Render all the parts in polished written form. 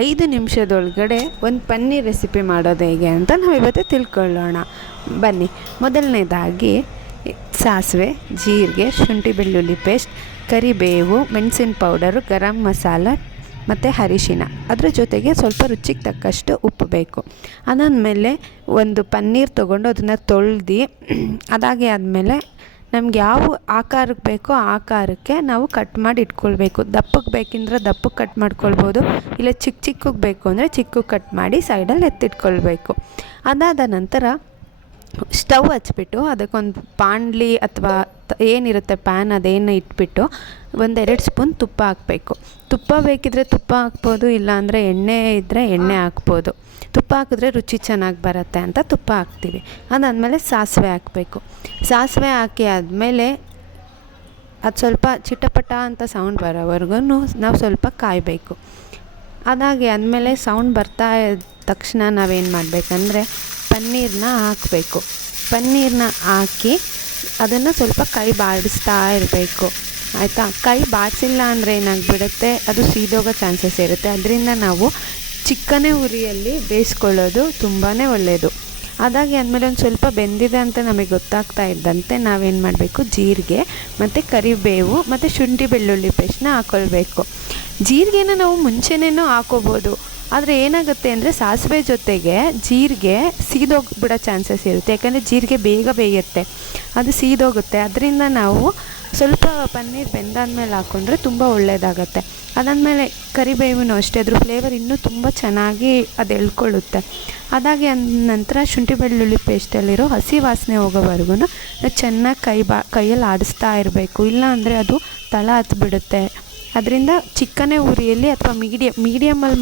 5 ನಿಮಿಷದೊಳಗಡೆ ಒಂದು ಪನ್ನೀರ್ ರೆಸಿಪಿ ಮಾಡೋದು ಹೇಗೆ ಅಂತ ನಾವಿವತ್ತು ತಿಳ್ಕೊಳ್ಳೋಣ ಬನ್ನಿ. ಮೊದಲನೇದಾಗಿ ಸಾಸಿವೆ, ಜೀರಿಗೆ, ಶುಂಠಿ ಬೆಳ್ಳುಳ್ಳಿ ಪೇಸ್ಟ್, ಕರಿಬೇವು, ಮೆಣಸಿನ ಪೌಡರು, ಗರಂ ಮಸಾಲ ಮತ್ತು ಅರಿಶಿನ, ಅದರ ಜೊತೆಗೆ ಸ್ವಲ್ಪ ರುಚಿಗೆ ತಕ್ಕಷ್ಟು ಉಪ್ಪು ಬೇಕು. ಅದಾದಮೇಲೆ ಒಂದು ಪನ್ನೀರ್ ತೊಗೊಂಡು ಅದನ್ನು ತೊಳೆದು ಅದಾಗಿ ಆದಮೇಲೆ ನಮ್ಗೆ ಯಾವ ಆಕಾರಕ್ಕೆ ಬೇಕೋ ಆ ಆಕಾರಕ್ಕೆ ನಾವು ಕಟ್ ಮಾಡಿ ಇಟ್ಕೊಳ್ಬೇಕು. ದಪ್ಪಕ್ಕೆ ಬೇಕೆಂದ್ರೆ ದಪ್ಪಕ್ಕೆ ಕಟ್ ಮಾಡ್ಕೊಳ್ಬೋದು, ಇಲ್ಲ ಚಿಕ್ಕಗೆ ಬೇಕು ಅಂದರೆ ಚಿಕ್ಕಗೆ ಕಟ್ ಮಾಡಿ ಸೈಡಲ್ಲಿ ಎತ್ತಿಟ್ಕೊಳ್ಬೇಕು. ಅದಾದ ನಂತರ ಸ್ಟವ್ ಹಚ್ಬಿಟ್ಟು ಅದಕ್ಕೊಂದು ಬಾಣಲಿ ಅಥವಾ ಏನಿರುತ್ತೆ ಪ್ಯಾನ್ ಅದೇನು ಇಟ್ಬಿಟ್ಟು 1-2 ಸ್ಪೂನ್ ತುಪ್ಪ ಹಾಕಬೇಕು. ತುಪ್ಪ ಬೇಕಿದ್ರೆ ತುಪ್ಪ ಹಾಕ್ಬೋದು, ಇಲ್ಲಾಂದರೆ ಎಣ್ಣೆ ಇದ್ದರೆ ಎಣ್ಣೆ ಹಾಕ್ಬೋದು. ತುಪ್ಪ ಹಾಕಿದ್ರೆ ರುಚಿ ಚೆನ್ನಾಗಿ ಬರುತ್ತೆ ಅಂತ ತುಪ್ಪ ಹಾಕ್ತೀವಿ. ಅದಾದಮೇಲೆ ಸಾಸಿವೆ ಹಾಕಬೇಕು. ಸಾಸಿವೆ ಹಾಕಿ ಆದಮೇಲೆ ಅದು ಸ್ವಲ್ಪ ಚಿಟಪಟ ಅಂತ ಸೌಂಡ್ ಬರೋವರೆಗೂ ನಾವು ಸ್ವಲ್ಪ ಕಾಯಬೇಕು. ಅದಾಗಿ ಆದಮೇಲೆ ಸೌಂಡ್ ಬರ್ತಾ ಇದ್ದ ತಕ್ಷಣ ನಾವೇನು ಮಾಡಬೇಕಂದ್ರೆ ಪನ್ನೀರನ್ನ ಹಾಕಬೇಕು. ಪನ್ನೀರನ್ನ ಹಾಕಿ ಅದನ್ನು ಸ್ವಲ್ಪ ಕೈ ಬಾಡಿಸ್ತಾ ಇರಬೇಕು, ಆಯಿತಾ. ಕೈ ಬಾಡಿಸಿಲ್ಲ ಅಂದರೆ ಏನಾಗಿಬಿಡುತ್ತೆ, ಅದು ಸೀದೋಗೋ ಚಾನ್ಸಸ್ ಇರುತ್ತೆ. ಅದರಿಂದ ನಾವು ಚಿಕ್ಕನೇ ಉರಿಯಲ್ಲಿ ಬೇಯಿಸ್ಕೊಳ್ಳೋದು ತುಂಬಾ ಒಳ್ಳೆಯದು. ಅದಾಗಿ ಆದಮೇಲೆ ಒಂದು ಸ್ವಲ್ಪ ಬೆಂದಿದೆ ಅಂತ ನಮಗೆ ಗೊತ್ತಾಗ್ತಾ ಇದ್ದಂತೆ ನಾವೇನು ಮಾಡಬೇಕು, ಜೀರಿಗೆ ಮತ್ತು ಕರಿಬೇವು ಮತ್ತು ಶುಂಠಿ ಬೆಳ್ಳುಳ್ಳಿ ಪೇಸ್ಟ್ನ ಹಾಕ್ಕೊಳ್ಬೇಕು. ಜೀರಿಗೆನ ನಾವು ಮುಂಚೆನೇನೂ ಹಾಕೋಬೋದು, ಆದರೆ ಏನಾಗುತ್ತೆ ಅಂದರೆ ಸಾಸಿವೆ ಜೊತೆಗೆ ಜೀರಿಗೆ ಸೀದೋಗಿಬಿಡೋ ಚಾನ್ಸಸ್ ಇರುತ್ತೆ. ಯಾಕಂದರೆ ಜೀರಿಗೆ ಬೇಗ ಬೇಯುತ್ತೆ, ಅದು ಸೀದೋಗುತ್ತೆ. ಅದರಿಂದ ನಾವು ಸ್ವಲ್ಪ ಪನ್ನೀರ್ ಬೆಂದಾದ್ಮೇಲೆ ಹಾಕ್ಕೊಂಡ್ರೆ ತುಂಬ ಒಳ್ಳೆಯದಾಗತ್ತೆ. ಅದಾದಮೇಲೆ ಕರಿಬೇವು ಅಷ್ಟೇ, ಅದ್ರ ಫ್ಲೇವರ್ ಇನ್ನೂ ತುಂಬ ಚೆನ್ನಾಗಿ ಅದು ಎಳ್ಕೊಳ್ಳುತ್ತೆ. ಅದಾಗಿ ನಂತರ ಶುಂಠಿ ಬೆಳ್ಳುಳ್ಳಿ ಪೇಸ್ಟಲ್ಲಿರೋ ಹಸಿ ವಾಸನೆ ಹೋಗೋವರೆಗೂ ಚೆನ್ನಾಗಿ ಕೈಯಲ್ಲಿ ಆಡಿಸ್ತಾ ಇರಬೇಕು, ಇಲ್ಲ ಅಂದರೆ ಅದು ತಳ ಹತ್ಬಿಡುತ್ತೆ. ಅದರಿಂದ ಚಿಕ್ಕನೇ ಉರಿಯಲ್ಲಿ ಅಥವಾ ಮೀಡಿಯಮಲ್ಲಿ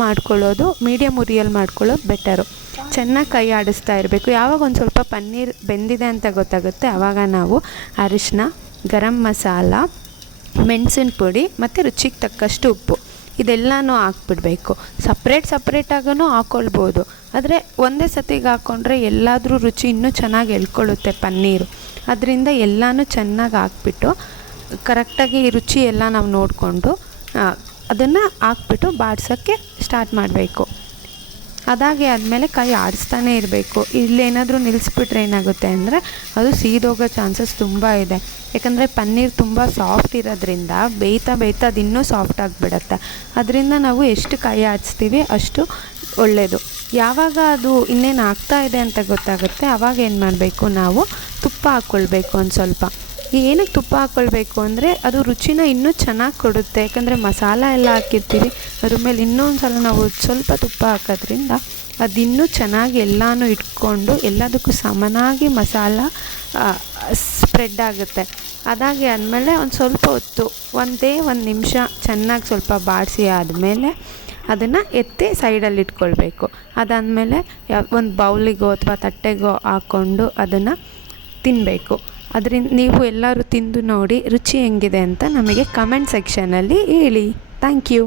ಮೀಡಿಯಮ್ ಉರಿಯಲ್ಲಿ ಮಾಡ್ಕೊಳ್ಳೋದು ಬೆಟರು. ಚೆನ್ನಾಗಿ ಕೈ ಆಡಿಸ್ತಾ ಇರಬೇಕು. ಯಾವಾಗ ಒಂದು ಸ್ವಲ್ಪ ಪನ್ನೀರ್ ಬೆಂದಿದೆ ಅಂತ ಗೊತ್ತಾಗುತ್ತೆ ಆವಾಗ ನಾವು ಅರಿಶಿನ, ಗರಂ ಮಸಾಲ, ಮೆಣಸಿನ ಪುಡಿ ಮತ್ತು ರುಚಿಗೆ ತಕ್ಕಷ್ಟು ಉಪ್ಪು ಇದೆಲ್ಲನೂ ಹಾಕ್ಬಿಡಬೇಕು. ಸಪ್ರೇಟಾಗೂ ಹಾಕ್ಕೊಳ್ಬೋದು, ಆದರೆ ಒಂದೇ ಸತಿಗೆ ಹಾಕ್ಕೊಂಡ್ರೆ ಎಲ್ಲಾದರೂ ರುಚಿ ಇನ್ನೂ ಚೆನ್ನಾಗಿ ಎಳ್ಕೊಳ್ಳುತ್ತೆ ಪನ್ನೀರು. ಅದರಿಂದ ಎಲ್ಲನೂ ಚೆನ್ನಾಗಿ ಹಾಕ್ಬಿಟ್ಟು ಕರೆಕ್ಟಾಗಿ ರುಚಿ ಎಲ್ಲ ನಾವು ನೋಡಿಕೊಂಡು ಅದನ್ನು ಹಾಕ್ಬಿಟ್ಟು ಬಾಡ್ಸೋಕ್ಕೆ ಸ್ಟಾರ್ಟ್ ಮಾಡಬೇಕು. ಅದಾಗಿ ಆದಮೇಲೆ ಕೈ ಆಡಿಸ್ತಾನೇ ಇರಬೇಕು. ಇಲ್ಲೇನಾದರೂ ನಿಲ್ಲಿಸ್ಬಿಟ್ರೆ ಏನಾಗುತ್ತೆ ಅಂದರೆ ಅದು ಸೀದೋಗೋ ಚಾನ್ಸಸ್ ತುಂಬ ಇದೆ. ಯಾಕಂದರೆ ಪನ್ನೀರ್ ತುಂಬ ಸಾಫ್ಟ್ ಇರೋದ್ರಿಂದ ಬೇಯ್ತಾ ಅದು ಇನ್ನೂ ಸಾಫ್ಟ್ ಆಗಿಬಿಡತ್ತೆ. ಅದರಿಂದ ನಾವು ಎಷ್ಟು ಕೈ ಆಡಿಸ್ತೀವಿ ಅಷ್ಟು ಒಳ್ಳೆಯದು. ಯಾವಾಗ ಅದು ಇನ್ನೇನು ಆಗ್ತಾ ಇದೆ ಅಂತ ಗೊತ್ತಾಗುತ್ತೆ ಆವಾಗ ಏನು ಮಾಡಬೇಕು, ನಾವು ತುಪ್ಪ ಹಾಕ್ಕೊಳ್ಬೇಕು. ಒಂದು ಸ್ವಲ್ಪ ಏನಕ್ಕೆ ತುಪ್ಪ ಹಾಕ್ಕೊಳ್ಬೇಕು ಅಂದರೆ ಅದು ರುಚಿನ ಇನ್ನೂ ಚೆನ್ನಾಗಿ ಕೊಡುತ್ತೆ. ಯಾಕಂದರೆ ಮಸಾಲ ಎಲ್ಲ ಹಾಕಿರ್ತೀವಿ, ಅದ್ರ ಮೇಲೆ ಇನ್ನೊಂದು ಸಲ ನಾವು ಸ್ವಲ್ಪ ತುಪ್ಪ ಹಾಕೋದ್ರಿಂದ ಅದು ಇನ್ನೂ ಚೆನ್ನಾಗಿ ಎಲ್ಲನೂ ಇಟ್ಕೊಂಡು ಎಲ್ಲದಕ್ಕೂ ಸಮನಾಗಿ ಮಸಾಲ ಸ್ಪ್ರೆಡ್ ಆಗುತ್ತೆ. ಅದಾಗಿ ಆದಮೇಲೆ ಒಂದು ಸ್ವಲ್ಪ ಹೊತ್ತು ಒಂದು ನಿಮಿಷ ಚೆನ್ನಾಗಿ ಸ್ವಲ್ಪ ಬಾಡಿಸಿ ಆದಮೇಲೆ ಅದನ್ನು ಎತ್ತಿ ಸೈಡಲ್ಲಿ ಇಟ್ಕೊಳ್ಬೇಕು. ಅದಾದಮೇಲೆ ಒಂದು ಬೌಲಿಗೋ ಅಥವಾ ತಟ್ಟೆಗೋ ಹಾಕ್ಕೊಂಡು ಅದನ್ನು ತಿನ್ನಬೇಕು. ಅದರಿಂದ ನೀವು ಎಲ್ಲರೂ ತಿಂದು ನೋಡಿ ರುಚಿ ಹೆಂಗಿದೆ ಅಂತ ನಮಗೆ ಕಮೆಂಟ್ ಸೆಕ್ಷನಲ್ಲಿ ಹೇಳಿ. Thank you.